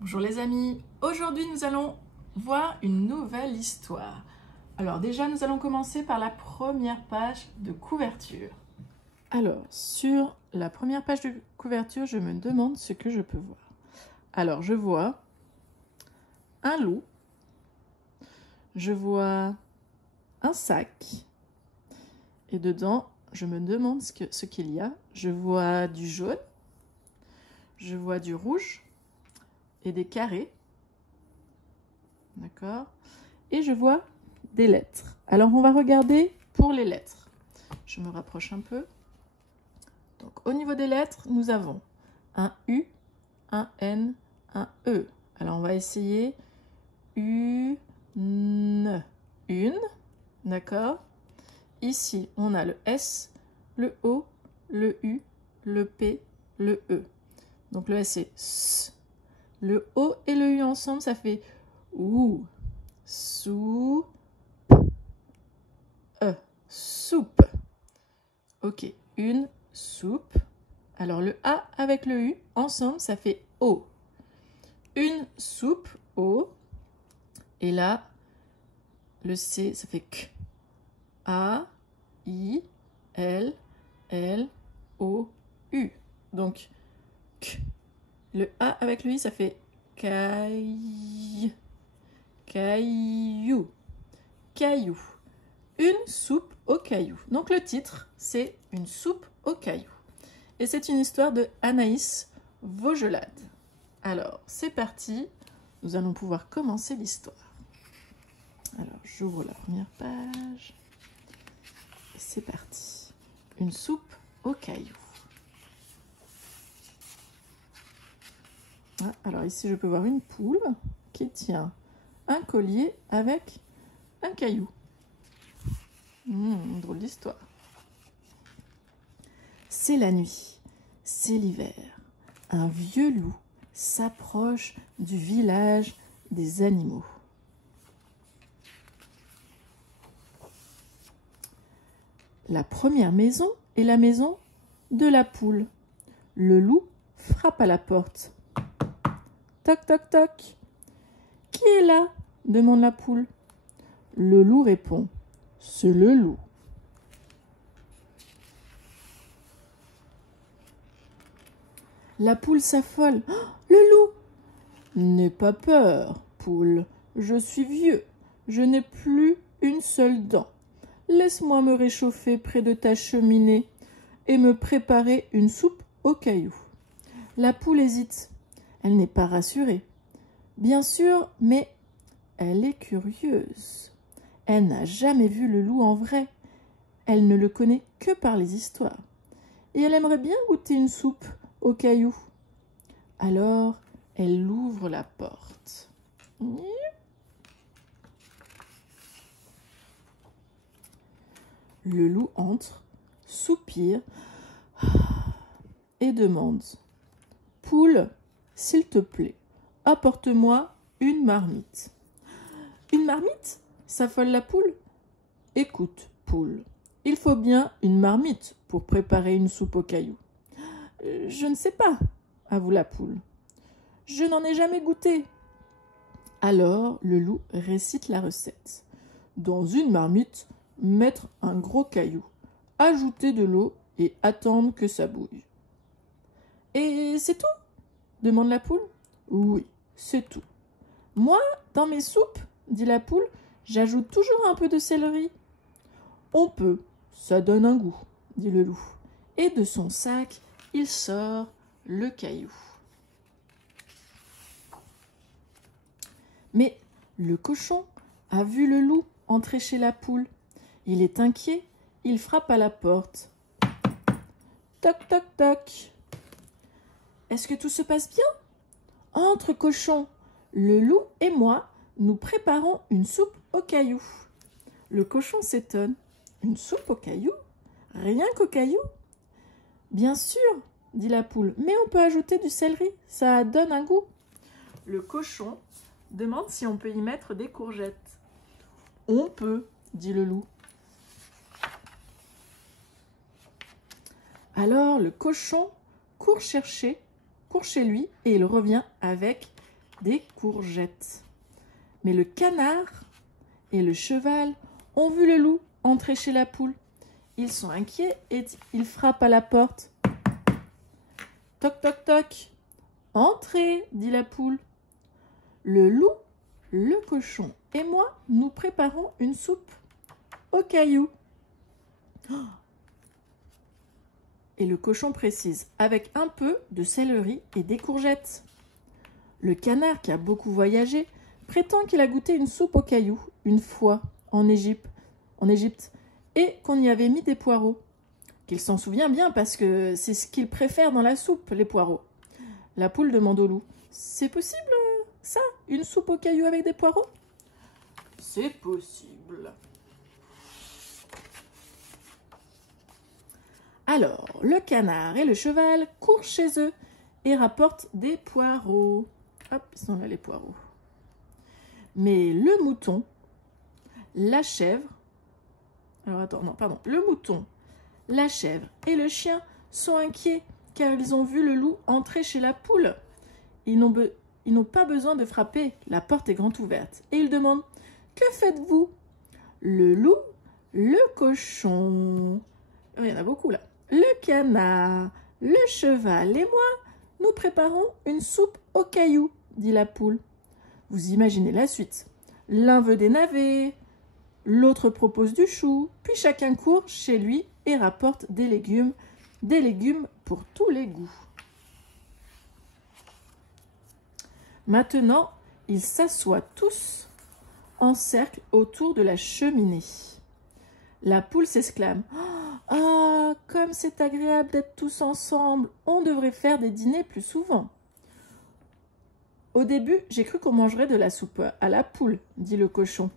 Bonjour les amis, aujourd'hui nous allons voir une nouvelle histoire. Alors déjà nous allons commencer par la première page de couverture. Alors sur la première page de couverture je me demande ce que je peux voir. Alors je vois un loup, je vois un sac et dedans je me demande ce qu'il y a. Je vois du jaune, je vois du rouge et des carrés. D'accord. Et je vois des lettres. Alors, on va regarder pour les lettres. Je me rapproche un peu. Donc, au niveau des lettres, nous avons un U, un N, un E. Alors, on va essayer une. D'accord. Ici, on a le S, le O, le U, le P, le E. Donc, le S, c'est S. Le O et le U ensemble, ça fait OU. Soupe. Soupe. Ok, une soupe. Alors le A avec le U, ensemble, ça fait O. Une soupe, O. Et là, le C, ça fait K. A, I, L, L, O, U. Donc, K. Le A avec le I, ça fait caille. Caillou. Caillou. Une soupe aux cailloux. Donc le titre, c'est Une soupe aux cailloux. Et c'est une histoire de Anaïs Vaugelade. Alors, c'est parti. Nous allons pouvoir commencer l'histoire. Alors, j'ouvre la première page. Et c'est parti. Une soupe aux cailloux. Ah, alors ici, je peux voir une poule qui tient un collier avec un caillou. Drôle d'histoire. C'est la nuit, c'est l'hiver. Un vieux loup s'approche du village des animaux. La première maison est la maison de la poule. Le loup frappe à la porte. Toc, toc, toc. Qui est là? Demande la poule. Le loup répond. C'est le loup. La poule s'affole. Oh, le loup! N'aie pas peur, poule. Je suis vieux. Je n'ai plus une seule dent. Laisse-moi me réchauffer près de ta cheminée et me préparer une soupe aux cailloux. La poule hésite. Elle n'est pas rassurée. Bien sûr, mais elle est curieuse. Elle n'a jamais vu le loup en vrai. Elle ne le connaît que par les histoires. Et elle aimerait bien goûter une soupe aux cailloux. Alors, elle ouvre la porte. Le loup entre, soupire et demande. Poule, s'il te plaît, apporte-moi une marmite. Une marmite? S'affole la poule. Écoute, poule, il faut bien une marmite pour préparer une soupe aux cailloux. Je ne sais pas, avoue la poule. Je n'en ai jamais goûté. Alors le loup récite la recette. Dans une marmite, mettre un gros caillou, ajouter de l'eau et attendre que ça bouille. Et c'est tout? Demande la poule. Oui, c'est tout. Moi, dans mes soupes, dit la poule, j'ajoute toujours un peu de céleri. On peut, ça donne un goût, dit le loup. Et de son sac, il sort le caillou. Mais le cochon a vu le loup entrer chez la poule. Il est inquiet, il frappe à la porte. Toc, toc, toc. Est-ce que tout se passe bien? Entre, cochon. Le loup et moi, nous préparons une soupe aux cailloux. Le cochon s'étonne. Une soupe aux cailloux? Rien qu'aux cailloux? Bien sûr, dit la poule, mais on peut ajouter du céleri, ça donne un goût. Le cochon demande si on peut y mettre des courgettes. On peut, dit le loup. Alors le cochon court chez lui et il revient avec des courgettes. Mais le canard et le cheval ont vu le loup entrer chez la poule. Ils sont inquiets et ils frappent à la porte. Toc, toc, toc. Entrez, dit la poule. Le loup, le cochon et moi, nous préparons une soupe aux cailloux. Et le cochon précise, avec un peu de céleri et des courgettes. Le canard, qui a beaucoup voyagé, prétend qu'il a goûté une soupe aux cailloux une fois en Égypte, et qu'on y avait mis des poireaux. Qu'il s'en souvient bien parce que c'est ce qu'il préfère dans la soupe, les poireaux. La poule demande au loup, c'est possible ça, une soupe aux cailloux avec des poireaux? C'est possible. Alors, le canard et le cheval courent chez eux et rapportent des poireaux. Hop, ils sont là les poireaux. Mais le mouton, la chèvre, le mouton, la chèvre et le chien sont inquiets car ils ont vu le loup entrer chez la poule. Ils n'ont pas besoin de frapper, la porte est grande ouverte. Et ils demandent, que faites-vous? Le loup, le cochon, il y en a beaucoup là, le canard, le cheval et moi, nous préparons une soupe aux cailloux, dit la poule. Vous imaginez la suite. L'un veut des navets, l'autre propose du chou, puis chacun court chez lui et rapporte des légumes pour tous les goûts. Maintenant, ils s'assoient tous en cercle autour de la cheminée. La poule s'exclame « Ah, comme c'est agréable d'être tous ensemble, on devrait faire des dîners plus souvent. » Au début, j'ai cru qu'on mangerait de la soupe à la poule, dit le cochon.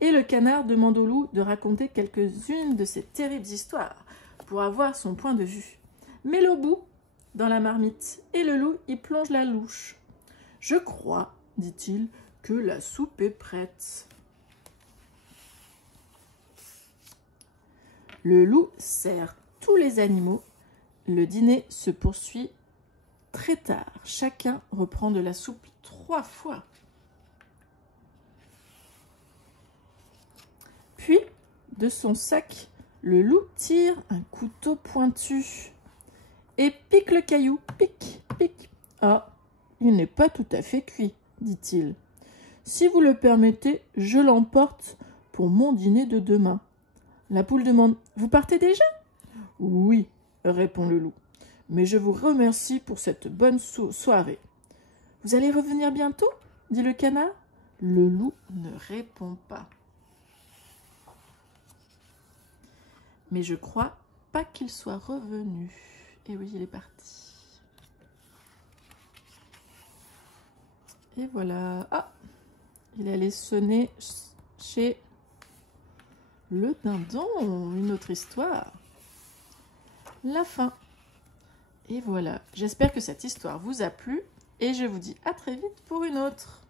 Et le canard demande au loup de raconter quelques-unes de ces terribles histoires pour avoir son point de vue. Met le bout dans la marmite et le loup y plonge la louche. « Je crois, dit-il, que la soupe est prête. » Le loup sert tous les animaux. Le dîner se poursuit très tard. Chacun reprend de la soupe 3 fois. Puis, de son sac, le loup tire un couteau pointu et pique le caillou. Pique, pique. Ah, il n'est pas tout à fait cuit, dit-il. Si vous le permettez, je l'emporte pour mon dîner de demain. La poule demande, vous partez déjà? Oui, répond le loup, mais je vous remercie pour cette bonne soirée. Vous allez revenir bientôt? Dit le canard. Le loup ne répond pas. Mais je crois pas qu'il soit revenu. Et oui, il est parti. Et voilà. Ah, il allait sonner chez le dindon. Une autre histoire. La fin. Et voilà. J'espère que cette histoire vous a plu. Et je vous dis à très vite pour une autre.